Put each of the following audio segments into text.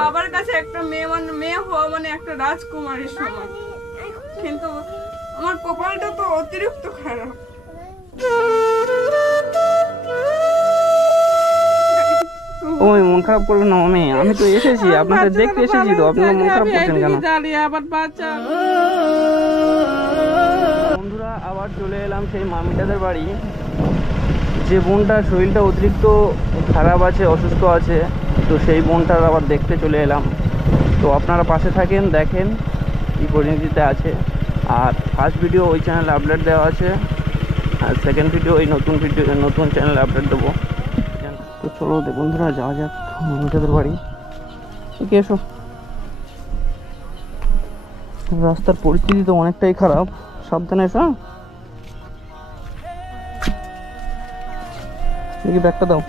বাবার কাছে একটা মেয়ে মানে মেয়ে হওয়া মানে একটা রাজকুমারীর সমান। কিন্তু আমার কপালটা তো অতিরিক্ত খারাপ। ওই মন খারাপ করবেন না মামি। আমি তো এসেছি আপনাদের দেখতে এসেছি তো আপনারা মন খারাপ করছেন কেন? বাচ্চা। বন্ধুরা আবার চলে এলাম সেই মামিটাদের বাড়ি। যে বোনটার শরীরটা অতিরিক্ত খারাপ আছে, অসুস্থ আছে, তো সেই বোনটার আবার দেখতে চলে এলাম। তো আপনারা পাশে থাকেন, দেখেন কী পরিণতিতে আছে। আর ফার্স্ট ভিডিও ওই চ্যানেলে আপলোড দেওয়া আছে। আর সেকেন্ড ভিডিও ওই নতুন ভিডিও নতুন চ্যানেলে আপলোড দেবো। তো চলো বন্ধুরা, যাওয়া যাক মামিটাদের বাড়ি। একে এসো। রাস্তার পরিস্থিতি তো অনেকটাই খারাপ। সাবধানে এসো হ্যাঁ? দেখি ব্যাগটা দাও?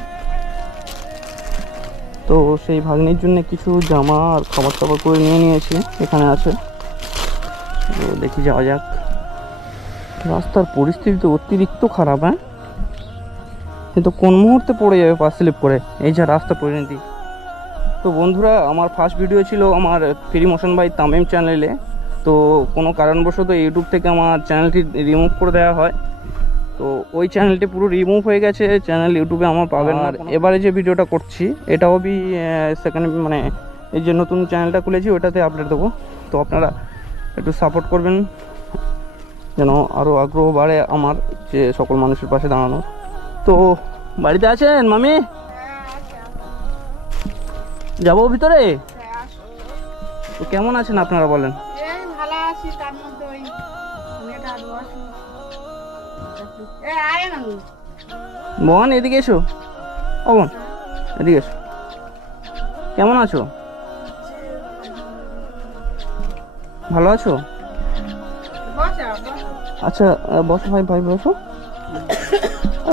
তো সেই ভাগ্নির জন্য কিছু জামা আর খাবার টাবার করে নিয়ে নিয়েছি, এখানে আছে। তো দেখি যাওয়া যাক। রাস্তার পরিস্থিতি তো অতিরিক্ত খারাপ হ্যাঁ? কিন্তু কোন মুহূর্তে পড়ে যাবে পা স্লিপ করে? এই যা রাস্তা পরিণতি। তো বন্ধুরা, আমার ফার্স্ট ভিডিও ছিল আমার ফ্রি মোশন বাই তামিম চ্যানেলে তো কোনো কারণবশত ইউটিউব থেকে আমার চ্যানেলটি রিমুভ করে দেওয়া হয়। তো ওই চ্যানেলটি পুরো রিমুভ হয়ে গেছে চ্যানেল ইউটিউবে আমার পাবেন আর এবারে যে ভিডিওটা করছি এটাও বি সেকেন্ড মানে এই যে নতুন চ্যানেলটা খুলেছি ওটাতে আপডেট দেবো। তো আপনারা একটু সাপোর্ট করবেন যেন আরও আগ্রহ বাড়ে আমার যে সকল মানুষের পাশে দাঁড়ানোর তো বাড়িতে আছেন মামি? যাব ভিতরে? তো কেমন আছেন আপনারা বলেন? বোন এদিকে এসো। ও বোন, এদিকে এসো। কেমন আছো? ভালো আছো? আচ্ছা বসো ভাই ভাই, বসো।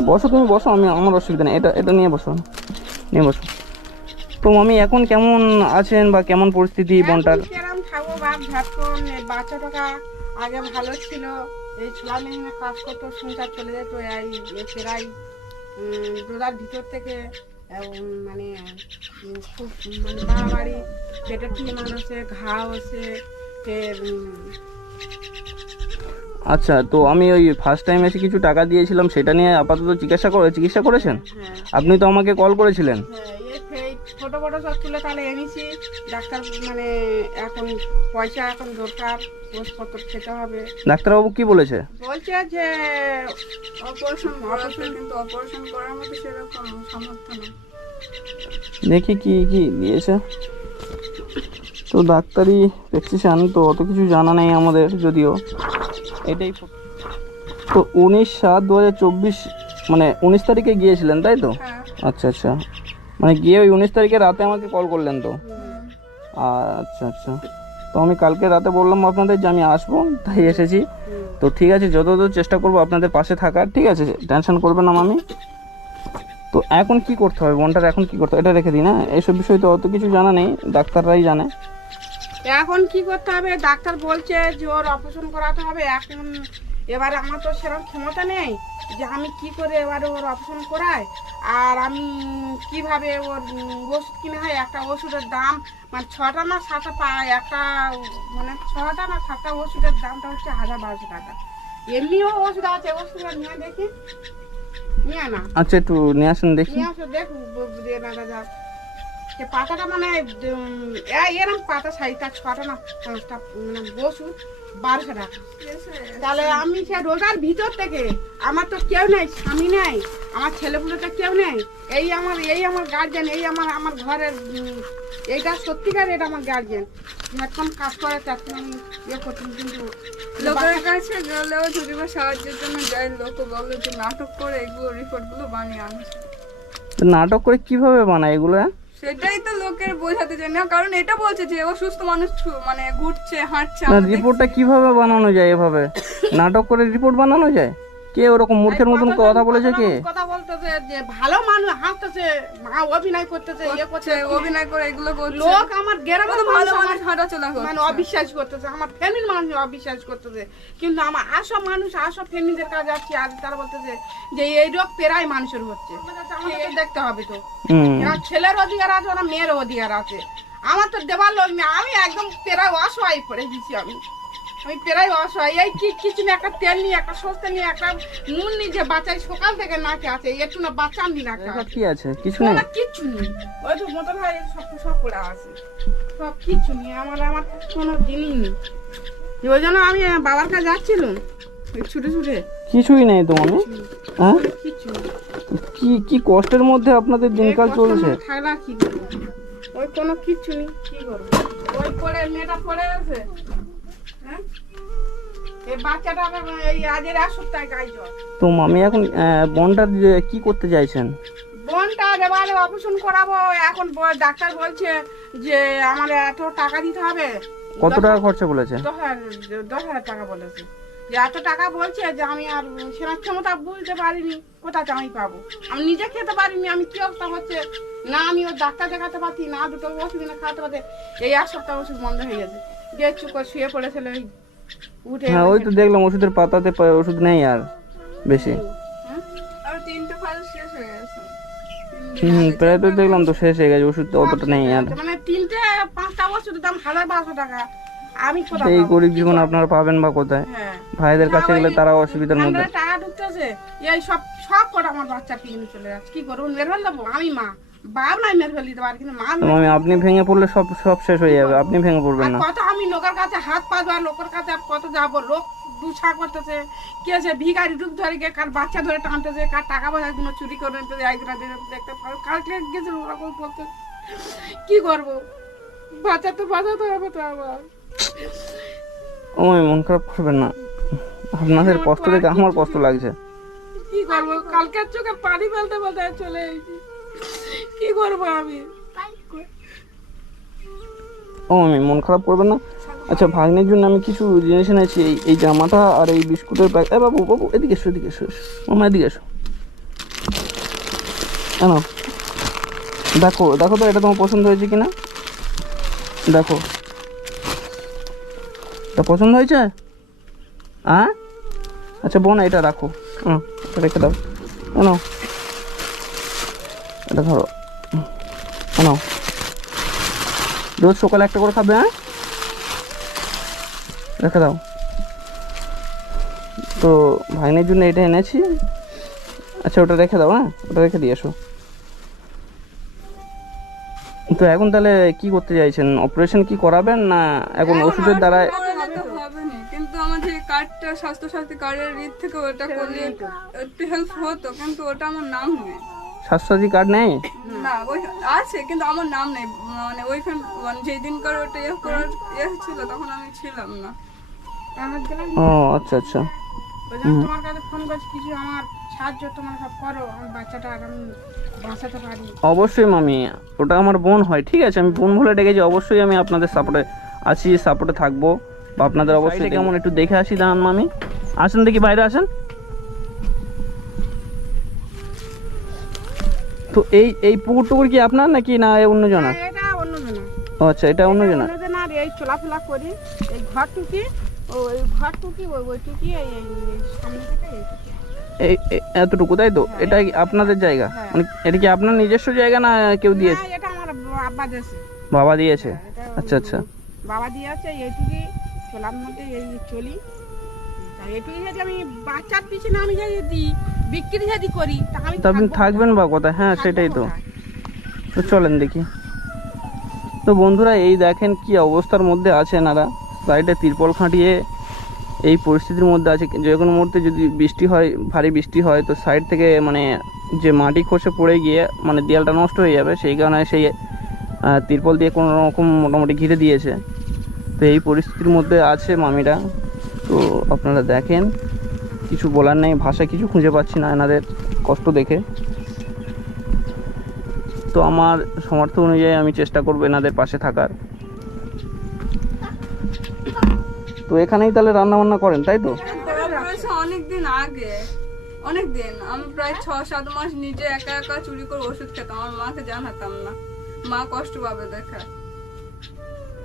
বসো তুমি, বসো, আমি, আমার অসুবিধা নেই। এটা এটা নিয়ে বসো নিয়ে বসো। তো আমি এখন কেমন আছেন বা কেমন পরিস্থিতি বোনটার? আগে ভালো ছিল। এই ছোলামিনে কাজ করতো সংসার চলে যেত এই প্রায় রোজার ভিতর থেকে মানে খুব মানে বাড়াবাড়ি পেটের টিমান হচ্ছে ঘা হচ্ছে আচ্ছা তো আমি ওই ফার্স্ট টাইম এসে কিছু টাকা দিয়েছিলাম সেটা নিয়ে আপাতত চিকিৎসা করে চিকিৎসা করেছেন? হ্যাঁ। আপনি তো আমাকে কল করেছিলেন। হ্যাঁ, ছোট বড় সব তুলে তাহলে এনেছি। ডাক্তার মানে এখন পয়সা এখন দরকার ওষুধপত্র খেতে হবে। ডাক্তারবাবু কি বলেছে? বলছে যে অপারেশন অপারেশন কিন্তু অপারেশন করার মতো সেরকম সামর্থ্য নেই। দেখি কি কি দিয়েছে। তো ডাক্তারি প্রেসক্রিপশন তো অত কিছু জানা নেই আমাদের যদিও। এটাই তো। উনিশ সাত দু হাজার চব্বিশ মানে উনিশ তারিখে গিয়েছিলেন তাই তো? হ্যাঁ। আচ্ছা আচ্ছা। মানে গিয়ে ওই উনিশ তারিখে রাতে আমাকে কল করলেন তো। আচ্ছা আচ্ছা। তো আমি কালকে রাতে বললাম আপনাদের যে আমি আসব, তাই এসেছি। তো ঠিক আছে যতদূর চেষ্টা করব আপনাদের পাশে থাকার। ঠিক আছে টেনশন করবেন না মামি। তো এখন কি করতে হবে? বোনটার এখন কি করতে হবে? এটা রেখে দিই না এইসব বিষয়ে তো অত কিছু জানা নেই, ডাক্তাররাই জানে। এখন কি করতে হবে? ডাক্তার বলছে যে ওর অপারেশন করাতে হবে, এখন এবারে আমার তো সেরকম ক্ষমতা নেই যে আমি কি করে এবারে ওর অপারেশন করাই? আর আমি কীভাবে ওর ওষুধ কিনে হয় একটা ওষুধের দাম মানে ছটা না সাতটা পায় একটা মানে ছটা না সাতটা ওষুধের দামটা হচ্ছে হাজার বারোশো টাকা। এমনিও ওষুধ আছে ওষুধটা নিয়ে দেখি। নিয়ে না আচ্ছা একটু নিয়ে আসেন দেখি। নিয়ে আসো দেখ ব- দিয়ে দেখা যাক যে পাতাটা মানে এ- এরম পাতা সাইজটা ছটা না পাঁচটা মানে বসু বারোশো টাকা তাহলে আমি সে রোজার ভিতর থেকে আমার তো কেউ নেই স্বামী নেই আমার ছেলেপুলে তো কেউ নেই। এই আমার এই আমার গার্জেন এই আমার আমার ঘরের এইটা সত্যিকার এটা আমার গার্জেন এখন কাজ করে তখন আমি ইয়ে করতাম কিন্তু লোকের কাছে গেলেও যদি বা সাহায্যের জন্য যাই লোক বলে যে নাটক করে এগুলো রিপোর্টগুলো বানিয়ে আনছে নাটক করে কীভাবে বানায় এগুলো? হ্যাঁ? সেটাই তো লোকের বোঝাতে চায় না কারণ এটা বলছে যে অসুস্থ মানুষ মানে ঘুরছে হাঁটছে না রিপোর্টটা কীভাবে বানানো যায় এভাবে? নাটক করে রিপোর্ট বানানো যায়? কে ওরকম মূর্খের মতন কথা বলেছে কে? কথা বলতেছে যে ভালো মানুষ হাসতেছে মা অভিনয় করতেছে ইয়ে করছে অভিনয় করে এগুলো করছে। লোক আমার গ্রামের কত ভালো মানুষ মানুষ আমার হাঁটাচলা মানে অবিশ্বাস করতেছে আমার ফ্যামিলির মানুষ অবিশ্বাস করতেছে। কিন্তু আমার আসব মানুষ আসব ফ্যামিলিদের কাছে যাচ্ছি আজ তারা বলতেছে যে এই রোগ প্রায় মানুষের হচ্ছে। আমাদেরকে দেখতে হবে তো। ছেলের অধিকার আছে ওরা মেয়ের অধিকার আছে। আমার তো দেবার লোক আমি একদম প্রায় অসহায় পড়ে গেছি আমি। আমি প্রায় অসহায়। এই কি কিছু না একটা তেল নিয়ে একটা সস্তা নিয়ে একটা নুন নিয়ে যে বাচ্চাই সকাল থেকে না খেয়ে আছে একটু না বাচ্চা আমি না কি আছে? কিছু নেই? কিচ্ছু নেই। ওই তো মতন হয় সব সব পড়ে আছে। সব কিচ্ছু নেই আমার আমার কোনো জিনিস নেই। ওই জন্য আমি বাবার কাছে যাচ্ছিলাম ছুটে ছুটে। কিছুই নেই তো মামি হ্যাঁ? কি কি কষ্টের মধ্যে আপনাদের দিনকাল চলছে? থাকলে কি ওই কোনো কিছু নেই কি করব? ওই পড়ে মেয়েটা পড়ে আছে। তো মামি এখন যে কি করতে চাইছেন? বোনটা এবারে অপারেশন করাবো। এখন ডাক্তার বলছে যে আমার এত টাকা দিতে হবে। কত টাকা খরচা বলেছে? দশ হাজার টাকা বলেছে। যে এত টাকা বলছে যে আমি আর সেনার ক্ষমতা বুঝতে পারিনি কোথা আমি পাবো? আমি নিজে খেতে পারিনি আমি কি অবস্থা হচ্ছে? না আমি ওর ডাক্তার দেখাতে পারছি না দুটো ওষুধ খাওয়াতে পারছি। এই এক সপ্তাহ ওষুধ বন্ধ হয়ে গেছে। শুয়ে পড়েছিল উঠে হ্যাঁ ওই তো দেখলাম ওষুধের পাতাতে ওষুধ নেই আর বেশি। হ্যাঁ? আর তিনটে ফাইল শেষ হয়ে গেছে। হুম প্রায় তো দেখলাম তো শেষ হয়ে গেছে ওষুধ তো অতটা নেই আর। মানে তিনটে পাঁচটা ওষুধের দাম হাজার বারোশো টাকা। আমি কোথায় এই গরিব জীবন আপনারা পাবেন বা কোথায়? হ্যাঁ। ভাইদের কাছে গেলে তারা অসুবিধার মধ্যে। টাকা ঢুকতেছে এই সব সব কটা আমার বাচ্চা পিছনে চলে যাচ্ছে। কি করব? মেরে দেবো আমি মা। বাপ নাই মেরে ফেল দিতে পারি কিন্তু মা মামি আপনি ভেঙে পড়লে সব সব শেষ হয়ে যাবে আপনি ভেঙে পড়বেন না। কত আমি লোকের কাছে হাত লোকের কাছে কত যাব লোক দুছা করতেছে কে আছে ভিখারি ডুব ধরে গিয়ে কার বাচ্চা ধরে টানতেছে কার টাকা পয়সা গুলো চুরি করে নিতেছে একদিন দিন দেখতে পারো কালকে গেছে ওরকম কি করব? বাচ্চা তো বাঁচাতে হবে তো আবার। ও মন খারাপ করবেন না। আপনাদের কষ্ট দেখে আমার কষ্ট লাগছে। কি করব? কালকের চোখে পানি ফেলতে বলতে চলে এসেছি। কি করব আমি? ও মামি মন খারাপ করবেন না? আচ্ছা ভাগ্নের জন্য আমি কিছু জিনিস এনেছি, এই এই জামাটা আর এই বিস্কুটের প্যাক এ বাবু বাবু, এদিকে এসো এদিকে এসো। মামা এদিকে এসো। কেন দেখো দেখো তো, এটা তোমার পছন্দ হয়েছে কিনা? দেখো। এটা পছন্দ হয়েছে? হ্যাঁ আচ্ছা বোন, এটা রাখো। হুম রেখে দাও। কেন এটা ধরো। কেন রোজ সকালে একটা করে খাবে হ্যাঁ? রেখে দাও। তো ভাইনের জন্য এটা এনেছি। আচ্ছা ওটা রেখে দাও হ্যাঁ? ওটা রেখে দিয়ে এসো। তো এখন তাহলে কি করতে চাইছেন? অপারেশন কি করাবেন না এখন ওষুধের দ্বারা কিন্তু আমার যে কার্ডটা স্বাস্থ্য সাথী কার্ডের রিট থেকে ওটা করলে একটু হেল্প হতো কিন্তু ওটা আমার নাম নেই। স্বাস্থ্যসাথী কার্ড নেই? না ওই আছে কিন্তু আমার নাম নেই। মানে ওইখান মানে যেই দিন ওটা ইয়ে করার ইয়ে ছিল তখন আমি ছিলাম না। ও আচ্ছা আচ্ছা। তোমার কাছে ফোন করছি কিছু আমার সাহায্য তোমার সব করো আমার বাচ্চাটা আমি বাঁচাতে পারি। অবশ্যই মামি ওটা আমার বোন হয় ঠিক আছে? আমি বোন বলে ডেকেছি অবশ্যই আমি আপনাদের সাপোর্টে আছি সাপোর্টে থাকব। বা আপনাদের অবশ্যই কেমন একটু দেখে আসি দাঁড়ান মামি। আসেন দেখি বাইরে আসেন। তো এই এই পুকুর টুকুর কি আপনার নাকি না অন্য জনা ও আচ্ছা এটা অন্য জনার এই চলাফেরা করি। এই ঘর টুকি ওই ঘর টুকি ওই ওই টুকি এই সামনে থেকে এই টুকি। এই এই- এতটুকু তাই তো? এটা আপনাদের জায়গা? হ্যাঁ। মানে এটা কি আপনার নিজস্ব জায়গা না কেউ দিয়েছে? এটা আমার আব্বা দিয়েছে। বাবা দিয়েছে? আচ্ছা আচ্ছা। বাবা দিয়েছে এইটুকি চলার মধ্যে এই চলি। তা যদি আমি বাচ্চার পিছনে আমি যদি দিই বিক্রি যদি করি তা আমি তা আপনি থাকবেন বা কোথায়? হ্যাঁ সেটাই তো। তো চলেন দেখি। তো বন্ধুরা এই দেখেন কি অবস্থার মধ্যে আছে এনারা। সাইডে তিরপল খাটিয়ে এই পরিস্থিতির মধ্যে আছে। যে কোনো মুহূর্তে যদি বৃষ্টি হয় ভারী বৃষ্টি হয় তো সাইড থেকে মানে যে মাটি খসে পড়ে গিয়ে মানে দেয়ালটা নষ্ট হয়ে যাবে। সেই কারণে সেই তিরপল দিয়ে কোনো রকম মোটামুটি ঘিরে দিয়েছে। তো এই পরিস্থিতির মধ্যে আছে মামিরা। তো আপনারা দেখেন, কিছু বলার নেই, ভাষা কিছু খুঁজে পাচ্ছি না এনাদের কষ্ট দেখে। তো আমার সমর্থ অনুযায়ী আমি চেষ্টা করব এনাদের পাশে থাকার। তো এখানেই তাহলে রান্না বান্না করেন, তাই তো? অনেক দিন আগে। অনেক দিন আমি প্রায় ছ সাত মাস নিজে একা একা চুরি করে ওষুধ খেতাম আমার মাকে জানাতাম না। মা কষ্ট পাবে দেখে।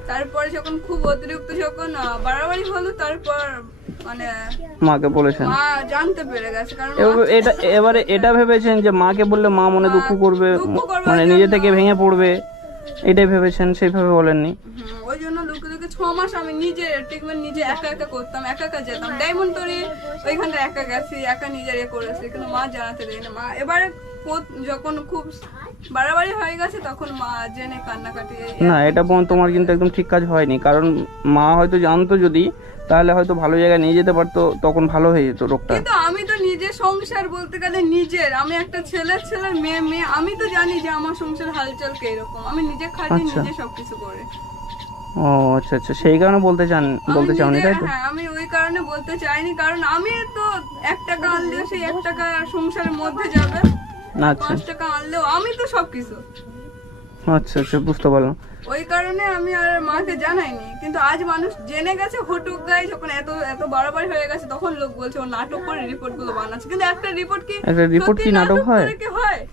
তারপরে যখন খুব অতিরিক্ত যখন বাড়াবাড়ি হলো তারপর মানে মাকে বলেছেন। মা জানতে পেরে গেছে কারণ এটা এবারে এটা ভেবেছেন যে মাকে বললে মা মনে দুঃখ করবে মানে নিজে থেকে ভেঙে পড়বে এটাই ভেবেছেন সেইভাবে বলেননি? ওই জন্য লুকে লুকে ছ মাস আমি নিজে ট্রিটমেন্ট নিজে একা একা করতাম একা একা যেতাম। ডায়মন্ড তরি ওইখানটা একা গেছি একা নিজের ইয়ে করেছি কিন্তু মা জানাতে মা এবারে যখন খুব বাড়াবাড়ি হয়ে গেছে তখন মা জেনে কান্নাকাটি না এটা বোন তোমার কিন্তু একদম ঠিক কাজ হয়নি কারণ মা হয়তো জানতো যদি তাহলে হয়তো ভালো জায়গায় নিয়ে যেতে পারতো তখন ভালো হয়ে যেত রোগটা। কিন্তু আমি তো নিজের সংসার বলতে গেলে নিজের আমি একটা ছেলের ছেলের মেয়ে মেয়ে আমি তো জানি যে আমার সংসার হালচাল কীরকম আমি নিজে খাটি আচ্ছা। নিজে সবকিছু করে। ও আচ্ছা আচ্ছা সেই কারণে বলতে চান বলতে চাওনি তাই তো? হ্যাঁ আমি ওই কারণে বলতে চাইনি কারণ আমি তো এক টাকা আনলেও সেই এক টাকা সংসারের মধ্যে যাবে। আচ্ছা। পাঁচ টাকা আনলেও আমি তো সবকিছু। আচ্ছা আচ্ছা বুঝতে পারলাম। ওই কারণে আমি আর মাকে জানাইনি। কিন্তু আজ মানুষ জেনে গেছে হটুক গায়ে যখন এত এত বাড়াবাড়ি হয়ে গেছে তখন লোক বলছে ও নাটক করে রিপোর্টগুলো বানাচ্ছে। কিন্তু একটা রিপোর্ট কি একটা report কি নাটক হয়? হয়?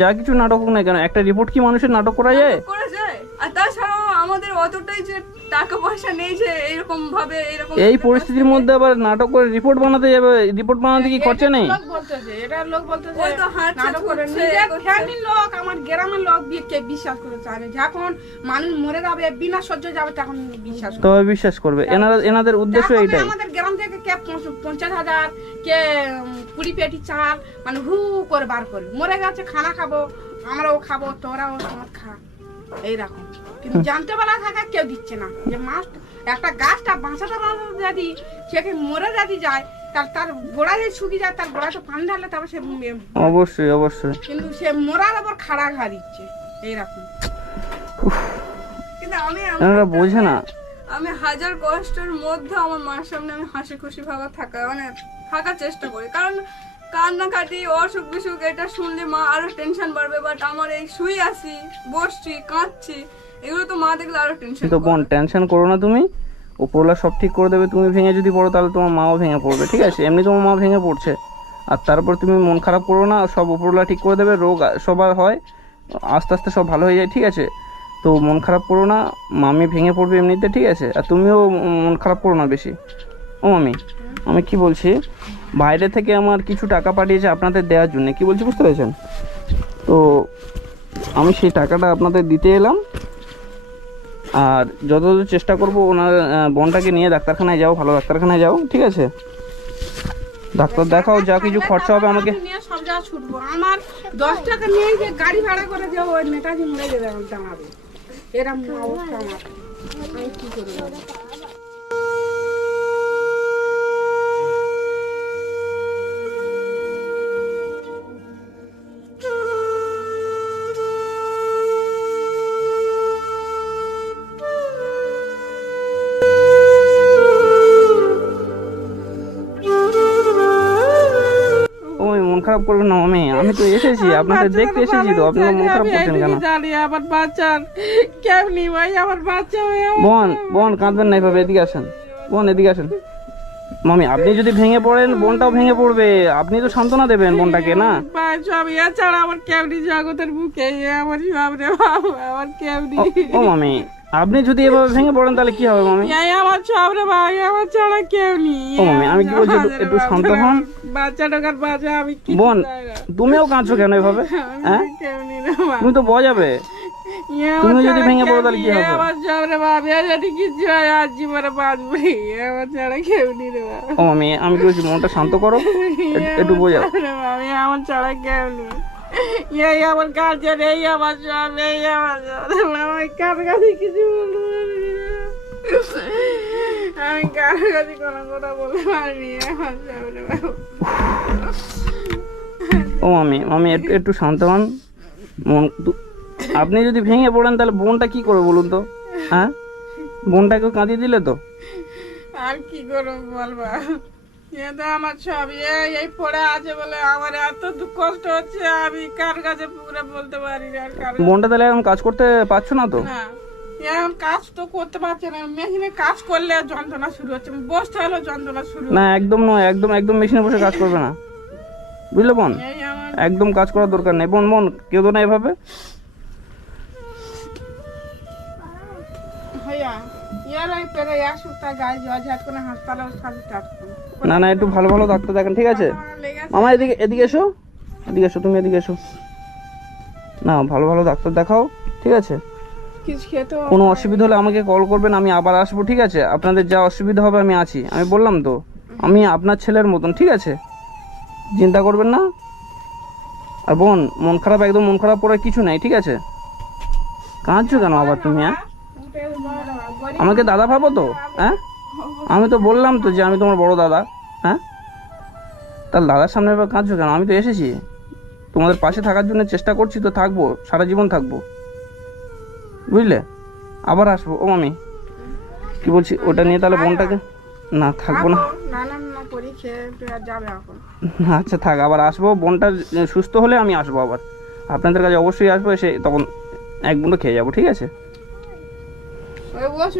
যা কিছু নাটক হোক না কেন একটা রিপোর্ট কি মানুষের নাটক করা যায়? করা যায়। আর তাছাড়াও আমাদের অতটাই যে টাকা পয়সা নেই যে এরকম ভাবে এরকম এই পরিস্থিতির মধ্যে আবার নাটক করে রিপোর্ট বানাতে যাবে রিপোর্ট বানাতে কি খরচা নেই? লোক বলতেছে এটা লোক বলতেছে ওই তো নাটক করে নিজের ফ্যামিলির লোক আমার গ্রামের লোক দিয়ে কে বিশ্বাস করে চায় যখন মানুষ মরে যাবে বিনা সহ্য যাবে তখন বিশ্বাস করে তবে বিশ্বাস করবে। এনারা এনাদের উদ্দেশ্য এইটাই। আমাদের গ্রাম থেকে কে পঞ্চ- পঞ্চাশ হাজার কে কুড়ি পেটি চাল মানে হু করে বার করবে। মরে গেছে খানা খাব আমরাও খাব তোরাও তোমার খা। এইরকম। কিন্তু জানতে পারা থাকা কেউ দিচ্ছে না। যে মাছ একটা গাছটা বাঁচাতে যদি সেকে মরে যদি যায় তার তার গোড়া যদি শুকিয়ে যায় তার গোড়া তো পানি ঢালে তারপর সে অবশ্যই অবশ্যই। কিন্তু সে মরার আবার খাড়া ঘা দিচ্ছে। এইরকম। কিন্তু আমি বোঝে না। আমি হাজার কষ্টের মধ্যে আমার মার সামনে আমি হাসি খুশি ভাবে থাকা মানে থাকার চেষ্টা করি। কারণ কান্নাকাটি অসুখ বিসুখ এটা শুনলে মা আরও টেনশন বাড়বে বাট আমার এই শুই আছি বসছি কাঁদছি এগুলো তো মা দেখলে আরও টেনশন কিন্তু বোন টেনশন করো না তুমি। উপরওয়ালা সব ঠিক করে দেবে তুমি ভেঙে যদি পড়ো তাহলে তোমার মাও ভেঙে পড়বে ঠিক আছে? এমনি তোমার মা ভেঙে পড়ছে। আর তারপর তুমি মন খারাপ করো না সব উপরওয়ালা ঠিক করে দেবে রোগ সবার হয় আস্তে আস্তে সব ভালো হয়ে যায় ঠিক আছে? তো মন খারাপ করো না মামি ভেঙে পড়বে এমনিতে ঠিক আছে? আর তুমিও মন খারাপ করো না বেশি। ও মামি আমি কি বলছি? বাইরে থেকে আমার কিছু টাকা পাঠিয়েছে আপনাদের দেওয়ার জন্য। কি বলছি বুঝতে পেরেছেন? তো আমি সেই টাকাটা আপনাদের দিতে এলাম। আর যতদূর চেষ্টা করব, ওনার বোনটাকে নিয়ে ডাক্তারখানায় যাও, ভালো ডাক্তারখানায় যাও, ঠিক আছে? ডাক্তার দেখাও, যা কিছু খরচা হবে আমাকে। এরকম অবস্থা আমার। আমি কি করব? খারাপ করবেন না আমি আমি তো এসেছি আপনাদের দেখতে এসেছি তো আপনারা মন খারাপ করছেন কেন? আমার বাচ্চার কেমনি ভাই আমার বাচ্চা বোন বোন কাঁদবেন না এভাবে এদিকে আসেন। বোন এদিকে আসেন। মামি আপনি যদি ভেঙে পড়েন বোনটাও ভেঙে পড়বে। আপনি তো সান্ত্বনা দেবেন বোনটাকে না? বাচ্চা আমি এছাড়া আমার কেমনি জগতের বুকে আমার সব রে বাবা আমার কেমনি? ও মামি আপনি যদি এভাবে ভেঙে পড়েন তাহলে কি হবে মামি? এই আমার সব রে ভাই আমার ছাড়া কেউ নেই। ও মামি, আমি কি বলছি, একটু- শান্ত হন। বাচ্চা ঢোকার বাচ্চা আমি কি বোন তুমিও কাঁদছো কেন এভাবে? হ্যাঁ। তুমি তো বজাবে তুমি যদি ভেঙে পড়ো তাহলে কি হবে? আমার সব রে এ যদি কিছু হয় আজ জীবনে বাঁচবে আমার ছাড়া কেউ নেই রে ও মামি আমি কি বলছি মনটা শান্ত করো। একটু- বোঝাও এ আমার ছাড়া কেউ নেই। এই আমার গার্জেন এই আমার সব এই আমার আমি কার কাছে কিছু বলতে পারি না। আমি কার কাছে কোনো কথা বলতে পারিনি আমার সব রে বাবা। ও মামি মামি একটু একটু শান্ত হন। মন আপনি যদি ভেঙে পড়েন তাহলে বোনটা কি করবে বলুন তো? হ্যাঁ? বোনটাকে কাঁদিয়ে দিলে তো? আর কি করব বলবা এ আমার সব এই এই পড়ে আছে বলে আমার এত কষ্ট হচ্ছে আমি কার কাছে পুরো বলতে পারি না আর কার বোনটা তাহলে এখন কাজ করতে পারছ না তো? না এখন কাজ তো করতে পারছে না মেশিনে কাজ করলে যন্ত্রণা শুরু হচ্ছে বসতে যন্ত্রণা শুরু না একদম নয় একদম একদম মেশিনে বসে কাজ করবে না। বুঝলে বোন? একদম কাজ করার দরকার নেই। বোন বোন কেউ তো না এভাবে। ইয়ার ওই পেরে এক সপ্তাহ গায়ে জ্বর ঝাট করে হাসপাতালে কাজ স্টার্ট না না একটু ভালো ভালো ডাক্তার দেখেন ঠিক আছে? মামা এদিকে এদিকে এসো। এদিকে এসো তুমি এদিকে এসো। না ভালো ভালো ডাক্তার দেখাও ঠিক আছে? কোনো অসুবিধা হলে আমাকে কল করবেন আমি আবার আসব ঠিক আছে? আপনাদের যা অসুবিধা হবে আমি আছি। আমি বললাম তো আমি আপনার ছেলের মতন ঠিক আছে? চিন্তা করবেন না। আর বোন মন খারাপ একদম মন খারাপ করে কিছু নাই ঠিক আছে? কাঁদছো কেন আবার তুমি হ্যাঁ? আমাকে দাদা ভাবো তো হ্যাঁ? আমি তো বললাম তো যে আমি তোমার বড় দাদা হ্যাঁ? তার দাদার সামনে এবার কাঁদছো কেন? আমি তো এসেছি। তোমাদের পাশে থাকার জন্য চেষ্টা করছি তো থাকব সারা জীবন থাকব। বুঝলে? আবার আসব। ও মামি কি বলছি? ওটা নিয়ে তাহলে বোনটাকে না থাকব না। আচ্ছা থাক আবার আসব। বোনটা সুস্থ হলে আমি আসব আবার। আপনাদের কাছে অবশ্যই আসব এসে তখন এক বুndo খেয়ে যাব ঠিক আছে?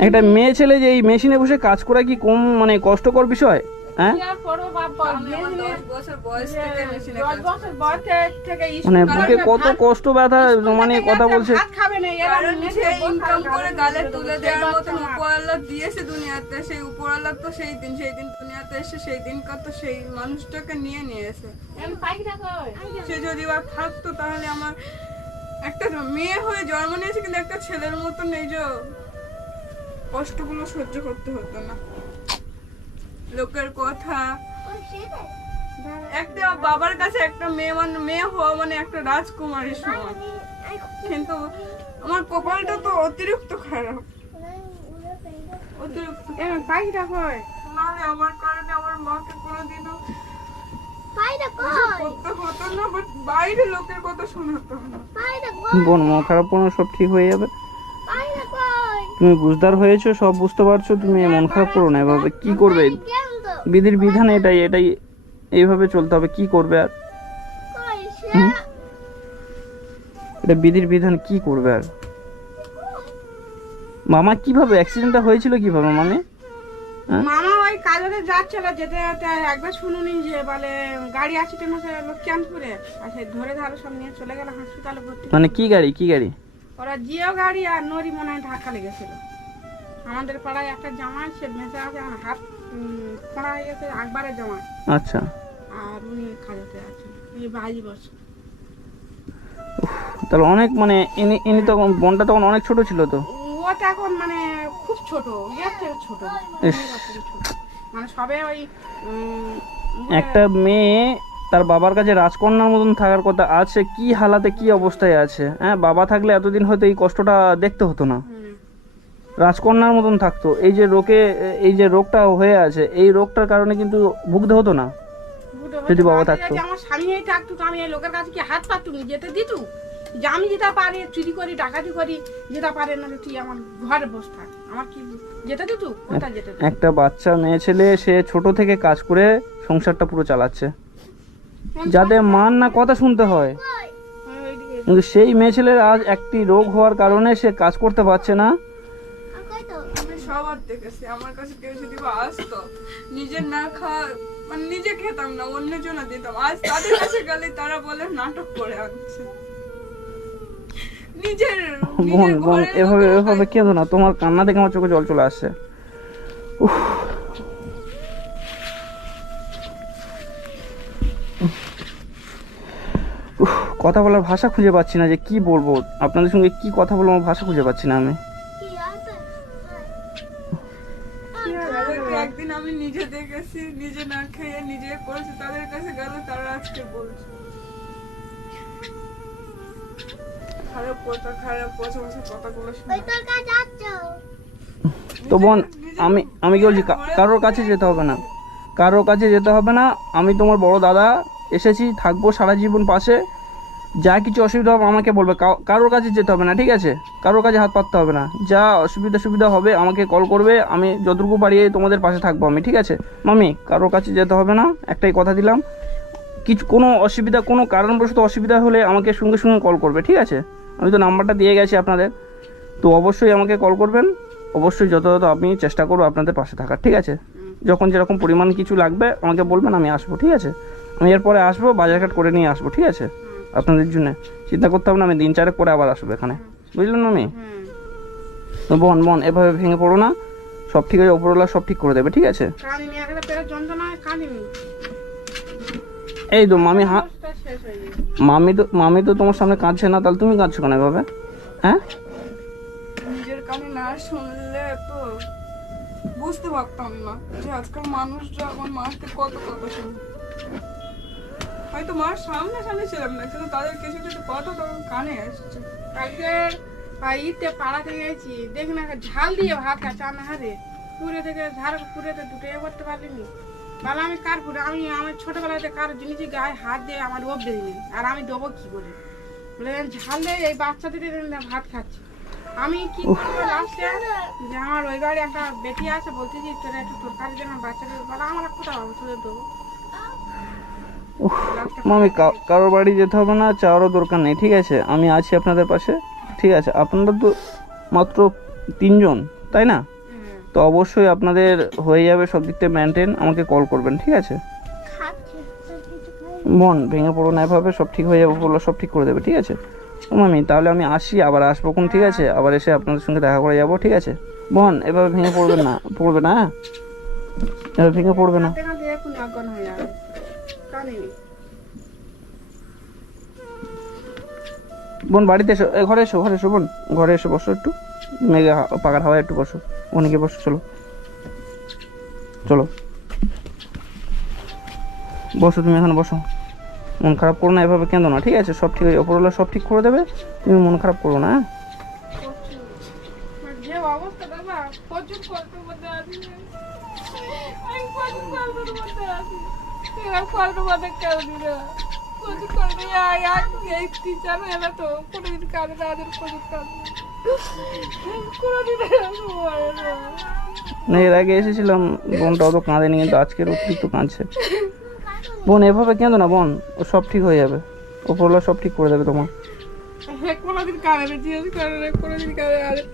একটা মেয়ে ছেলে যে এই মেশিনে বসে কাজ করা কি কম মানে কষ্টকর বিষয়? হ্যাঁ? কি আর করব বাবা আমি আমার দশ বছর বয়স থেকে মেশিনে দশ বছর বয়স থেকে মানে বুকে কত কষ্ট ব্যথা মানে কথা বলছে। ভাত খাবে না এরা কারণ মেঝে সে বসে ইনকাম করে গালে তুলে দেওয়ার বাচ্চা মতন না। উপরআল্লাহ দিয়েছে দুনিয়াতে সেই উপরআল্লাহ তো সেই দিন সেই দিন দুনিয়াতে এসে সেই দিনকার তো সেই মানুষটাকে নিয়ে নিয়েছে। সে যদি বা থাকতো তাহলে আমার একটা মেয়ে হয়ে জন্ম নিয়েছে কিন্তু একটা ছেলের মতন এই যে কষ্টগুলো সহ্য করতে হতো না। লোকের কথা। একটা বাবার কাছে একটা মেয়ে মানে মেয়ে হওয়া মানে একটা রাজকুমারীর সমান। কিন্তু আমার কপালটা তো অতিরিক্ত খারাপ। অতিরিক্ত। পাখিটা নাহলে আমার কারণে আমার মাকে কোনোদিনও করতে হতো না বাট বাইরে লোকের কথা শোনাতে হতো বোন মন খারাপ সব ঠিক হয়ে যাবে? তুমি বুঝদার হয়েছো সব বুঝতে পারছ তুমি মন খারাপ করো না এভাবে কি করবে? বিধির বিধান এটাই এটাই এইভাবে চলতে হবে কি করবে আর? এটা বিধির বিধান কি করবে আর? মামা কীভাবে? অ্যাক্সিডেন্টটা হয়েছিল কীভাবে মানে? মামা ওই যাচ্ছিল যেতে যেতে একবার শুনুনি যে বলে গাড়ি অ্যাক্সিডেন্ট হয়েছে লক্ষ্মীকান্তপুরে আর সেই ধরে ধারে সব নিয়ে চলে গেল হাসপাতালে ভর্তি মানে কি গাড়ি কি গাড়ি? ওরা জিও গাড়ি আর নরি মনে হয় ধাক্কা লেগেছিল। আমাদের পাড়ায় একটা জামাই সে ভেসে আছে আমার হাত খোঁড়া হয়ে গেছে একবারে জামাই। আচ্ছা। আর উনি খাজাতে আছেন এই বাইশ বছর। তাহলে অনেক মানে ইনি ইনি তখন বোনটা তখন অনেক ছোট ছিল তো? ও তো এখন মানে খুব ছোট এর থেকে ছোট। মানে সবে ওই একটা মেয়ে তার বাবার কাছে রাজকন্যার মতন থাকার কথা আছে কি হালাতে কি অবস্থায় আছে? হ্যাঁ বাবা থাকলে এতদিন হয়তো এই কষ্টটা দেখতে হতো না। রাজকন্যার মতন থাকতো। এই যে রোগে এই যে রোগটা হয়ে আছে এই রোগটার কারণে কিন্তু ভুগতে হতো না। যদি বাবা থাকতো। আমার স্বামী এই থাকতো আমি এই লোকের কাছে কি হাত পাততুম যেতে দিতু? যে আমি যেটা পারি চুরি করি ডাকাতি করি যেটা পারে না তুই আমার ঘরে বসে থাক। আমার কি যেতে দিতু? কোথায় যেতে একটা বাচ্চা মেয়ে ছেলে সে ছোট থেকে কাজ করে সংসারটা পুরো চালাচ্ছে। যাদের মান না কথা শুনতে হয়। কিন্তু সেই মেয়ে ছেলের আজ একটি রোগ হওয়ার কারণে সে কাজ করতে পারছে না। সবার দেখেছি। আমার কাছে কেউ যদি আসতো নিজের না খাওয়া মানে নিজে খেতাম না অন্যের জন্য দিতাম। আজ তাদের কাছে গেলে তারা বলে নাটক করে আনছে। নিজের বোন বোন এভাবে এভাবে। কেঁদো না। তোমার কান্না দেখে আমার চোখে জল চলে আসছে। উফ। কথা বলার ভাষা খুঁজে পাচ্ছি না যে কি বলব। আপনাদের সঙ্গে কি কথা বলব আমার ভাষা খুঁজে পাচ্ছি না আমি। একদিন আমি নিজে দেখেছি নিজে না খেয়ে নিজে করেছি তাদের কাছে গেল তারা আজকে বলছে। খারাপ কথা খারাপ বসে বসে কথাগুলো তো বোন আমি আমি কি বলছি? কারোর কাছে যেতে হবে না। কারোর কাছে যেতে হবে না। আমি তোমার বড় দাদা এসেছি, থাকব সারা জীবন পাশে। যা কিছু অসুবিধা হবে আমাকে বলবে। কারোর কাছে যেতে হবে না, ঠিক আছে? কারোর কাছে হাত পাততে হবে না। যা অসুবিধা সুবিধা হবে, আমাকে কল করবে। আমি যতটুকু পারি তোমাদের পাশে থাকব আমি, ঠিক আছে? মামি, কারোর কাছে যেতে হবে না, একটাই কথা দিলাম। কিছু, কোনো অসুবিধা, কোনো কারণবশত অসুবিধা হলে আমাকে সঙ্গে সঙ্গে কল করবে, ঠিক আছে? আমি তো নাম্বারটা দিয়ে গেছি আপনাদের। তো অবশ্যই আমাকে কল করবেন। অবশ্যই যথাযথ আমি চেষ্টা করব আপনাদের পাশে থাকার, ঠিক আছে? যখন যেরকম পরিমাণ কিছু লাগবে, আমাকে বলবেন, আমি আসব, ঠিক আছে? আমি এরপরে আসব বাজারঘাট করে নিয়ে আসব ঠিক আছে? আপনাদের জন্য। চিন্তা করতে হবে না আমি দিন চারেক পরে আবার আসব এখানে। বুঝলেন আমি? তো বোন বোন এভাবে ভেঙে পড়ো না। সব ঠিক আছে ওপরওয়ালা সব ঠিক করে দেবে ঠিক আছে? এই তো মামি হা মামি তো মামি তো তোমার সামনে কাঁদছে না তাহলে তুমি কাঁদছো কেন এভাবে? হ্যাঁ? নিজের কানে না শুনলে তো বুঝতে পারতাম না যে আজকাল আমার মাকে কত কথা শুনে। হয়তো মার সামনে সামনে ছিলাম না কিন্তু তাদের কিছু কিছু কথা তখন কানে আসছে। কালকে ইতে পাড়াতে গেছি দেখি না ঝাল দিয়ে ভাত খাচ্ছে আমি হারে পুরে থেকে ঝাড় পুরেতে দুটো এ করতে পারিনি। বলে আমি কার পুরে? আমি আমার ছোটবেলাতে কার জিনিস গায়ে হাত দিয়ে আমার অভ্যেস নেই আর আমি দেবো কি করে? বলে ঝাল দিয়ে এই বাচ্চাদের ভাত খাচ্ছি। আমি কি করব লাস্টে? যে আমার ওই বাড়ি একটা বেটি আছে বলতেছি তোরা একটু তরকারি দেন বাচ্চাদের বলে আমার কোথাও তোদের দেবো? মামি কারোর বাড়ি যেতে হবে না চাওয়ারও দরকার নেই ঠিক আছে? আমি আছি আপনাদের পাশে ঠিক আছে? আপনারা তো মাত্র তিনজন তাই না? হ্যাঁ। তো অবশ্যই আপনাদের হয়ে যাবে সব দিক থেকে মেনটেন আমাকে কল করবেন ঠিক আছে? মন ভেঙে পড়ো না এভাবে সব ঠিক হয়ে যাবে বলল সব ঠিক করে দেবে ঠিক আছে? ও মামি তাহলে আমি আসি আবার আসব কোন ঠিক আছে? আবার এসে আপনাদের সঙ্গে দেখা করে যাব ঠিক আছে? বোন এভাবে ভেঙে পড়বেন না পড়বে না হ্যাঁ? এভাবে ভেঙে পড়বে না। বোন বাড়িতে এসো। এ, ঘরে এসো ঘরে এসো বোন। ঘরে এসো বসো একটু। মেঘে পাকার হাওয়ায় একটু বসো। অনেকে বসো চলো। চলো। বসো তুমি এখানে বসো। মন খারাপ করো না এভাবে কেন না ঠিক আছে? সব ঠিক হয়ে ওপরওয়ালা সব ঠিক করে দেবে? তুমি মন খারাপ করো না হ্যাঁ? আছি। আছি। প্রচুর তো কোনোদিন আদের প্রচুর হয় না। এর আগে এসেছিলাম বোনটা অত কাঁদেনি কিন্তু আজকের অতিরিক্ত কাঁদছে। বোন এভাবে কেন না বোন ও সব ঠিক হয়ে যাবে। ওপরওয়ালা সব ঠিক করে দেবে তোমার। হে কোনোদিন কাঁদে না জিজ্ঞেস করে না কোনোদিন কাঁদে আদের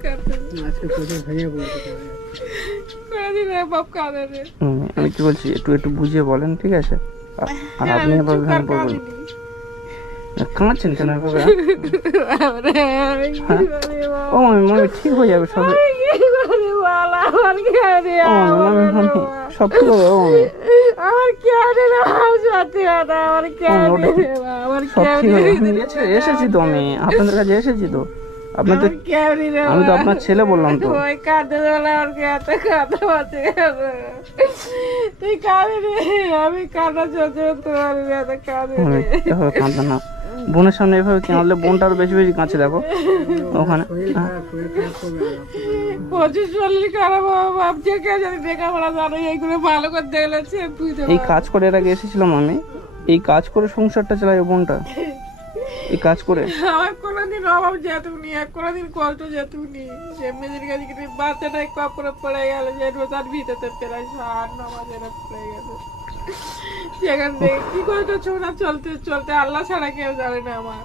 আজকে প্রচুর ভেঙে পড়েছে কোনোদিন বাপ কাঁদে আমি কি বলছি একটু একটু বুঝিয়ে বলেন ঠিক আছে? আর আপনি এভাবে কাঁদছেন কেন এভাবে? হ্যাঁ? ও মামি ঠিক হয়ে যাবে সব। বল আমার সব ঠিক হবে ও মামি এসেছি তো আমি আপনাদের কাছে এসেছি তো। আমি তো আপনার ছেলে বললাম তো। ওই কাঁদে বলে আমার কাঁদে কাঁদে বাঁচে গেল তুই কাঁদে রে আমি কাঁদা চলছে তোমার এত কাঁদে রে এভাবে না। বোনের সামনে এভাবে কাঁদলে বোনটা আরও বেশি বেশি কাঁদছে দেখো। ওখানে হ্যাঁ। খারাপ শরীর খারাপ না ভাবছে কে জানি লেখাপড়া জানো এইগুলো ভালো করে দেখলেছে এই কাজ করে এর আগে এসেছিলাম আমি। এই কাজ করে সংসারটা চালাই বোনটা। এই কাজ করে? আমার অভাব আর কষ্ট সে কাছে কিন্তু বাচ্চাটাই কাপড়ে পড়ে গেল, যে রোজার ভিতরে নামাজ পড়ে সেখান থেকে কি তো ছোনা চলতে চলতে আল্লাহ ছাড়া কেউ জানে না আমার।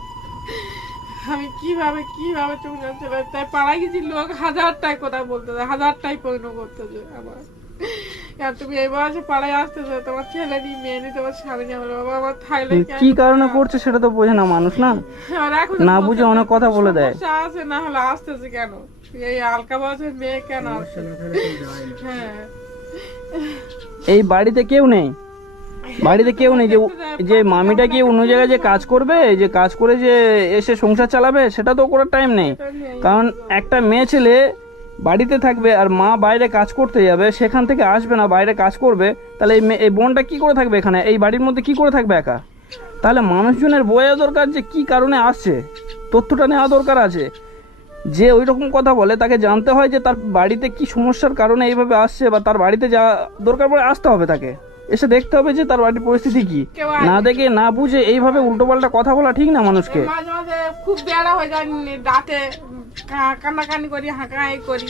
আমি কীভাবে কীভাবে চুনা চলে তাই পাড়ায় গেছি লোক হাজারটাই কথা বলতেছে হাজারটাই পরিণ করতেছে আমার। আর তুমি এই বয়সে পাড়ায় আসতেছো তোমার ছেলে নি মেয়ে নি তোমার স্বামী নি আমার বাবা আমার থাইলে কি কারণে করছে সেটা তো বোঝে না মানুষ না? না বুঝে অনেক কথা বলে দেয়। আছে না হলে আসতেছে কেন? এই হালকা বয়সের মেয়ে কেন? হ্যাঁ। এই বাড়িতে কেউ নেই? বাড়িতে কেউ নেই? যে যে মামিটা কি অন্য জায়গায় যে কাজ করবে যে কাজ করে যে এসে সংসার চালাবে সেটা তো করার টাইম নেই। কারণ একটা মেয়ে ছেলে বাড়িতে থাকবে আর মা বাইরে কাজ করতে যাবে, সেখান থেকে আসবে না, বাইরে কাজ করবে, তাহলে এই এই বোনটা কী করে থাকবে এখানে? এই বাড়ির মধ্যে কি করে থাকবে একা? তাহলে মানুষজনের বোঝা দরকার যে কি কারণে আসছে, তথ্যটা নেওয়া দরকার আছে। যে ওই রকম কথা বলে, তাকে জানতে হয় যে তার বাড়িতে কি সমস্যার কারণে এইভাবে আসছে বা তার বাড়িতে যা দরকার পড়ে আসতে হবে তাকে। এসে দেখতে হবে যে তার বাড়ির পরিস্থিতি কি। না দেখে না বুঝে এইভাবে উল্টোপাল্টা কথা বলা ঠিক না মানুষকে। মাঝে মাঝে খুব বেড়া হয়ে যায় রাতে কান্নাকানি করি হাঁকাহাঁকি করি।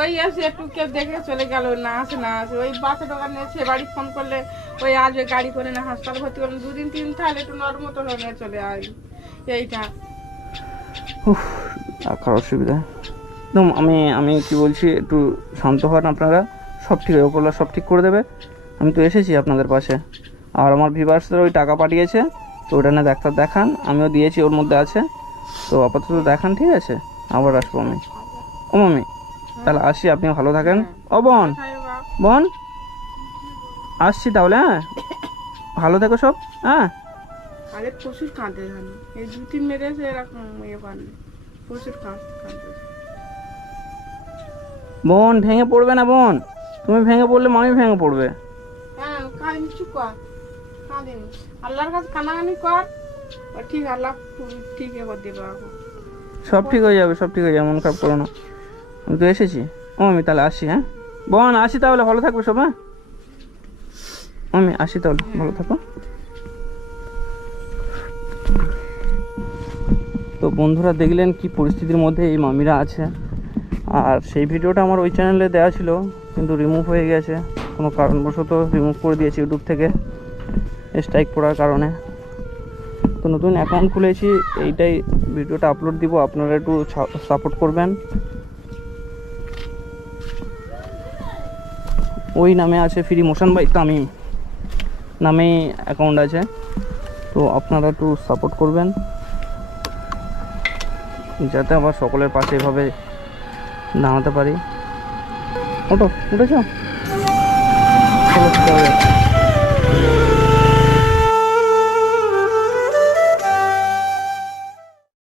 ওই এসে একটু কেউ দেখে চলে গেল না আসে না আসে। ওই বাসে দোকানে সে বাড়ি ফোন করলে ওই আজ ওই গাড়ি করে না হাসপাতাল ভর্তি করলেন দুদিন তিন তাহলে একটু নরম মতো হয়ে চলে আসি এইটা। উফ রাখার অসুবিধা? একদম আমি আমি কি বলছি একটু শান্ত হন আপনারা। সব ঠিক হবে ওপরলা সব ঠিক করে দেবে। আমি তো এসেছি আপনাদের পাশে। আর আমার ভিভার্সরা ওই টাকা পাঠিয়েছে তো ওটা না ডাক্তার দেখান আমিও দিয়েছি ওর মধ্যে আছে। তো আপাতত দেখান ঠিক আছে? আবার আসব আমি। ও মামি তাহলে আসি আপনি ভালো থাকেন। ও বোন বোন আসছি তাহলে হ্যাঁ? ভালো থেকো সব হ্যাঁ? আরে প্রচুর কাঁদে জানো। এই জুতি মেরেছে এরকম ইয়ে পারলে প্রচুর কাঁদতে কাঁদতে বোন ভেঙে পড়বে না বোন? তুমি ভেঙে পড়লে মামি ভেঙে পড়বে। হ্যাঁ চুপ কর কাঁদিনি আল্লাহর কাছে কানাকানি কর ঠিক আল্লাহ ঠিক এ করে দেবে সব ঠিক হয়ে যাবে সব ঠিক হয়ে যাবে মন খারাপ করো না। আমি তো এসেছি। ও আমি তাহলে আসি হ্যাঁ? বোন আসি তাহলে ভালো থাকবে সব হ্যাঁ? আমি আসি তাহলে ভালো থাকো। তো বন্ধুরা দেখলেন কি পরিস্থিতির মধ্যে এই মামিরা আছে। আর সেই ভিডিওটা আমার ওই চ্যানেলে দেওয়া ছিল কিন্তু রিমুভ হয়ে গেছে। কোনো কারণবশত রিমুভ করে দিয়েছি ইউটিউব থেকে স্ট্রাইক পড়ার কারণে। তো নতুন অ্যাকাউন্ট খুলেছি, এইটাই ভিডিওটা আপলোড দিব, আপনারা একটু সাপোর্ট করবেন। ওই নামে আছে ফ্রি মোশন বাই তামিম নামেই অ্যাকাউন্ট আছে, তো আপনারা একটু সাপোর্ট করবেন। যাতে আবার সকলের পাশে এভাবে দাঁড়াতে পারি। ওটো উঠেছ? চলো, চলো যাই।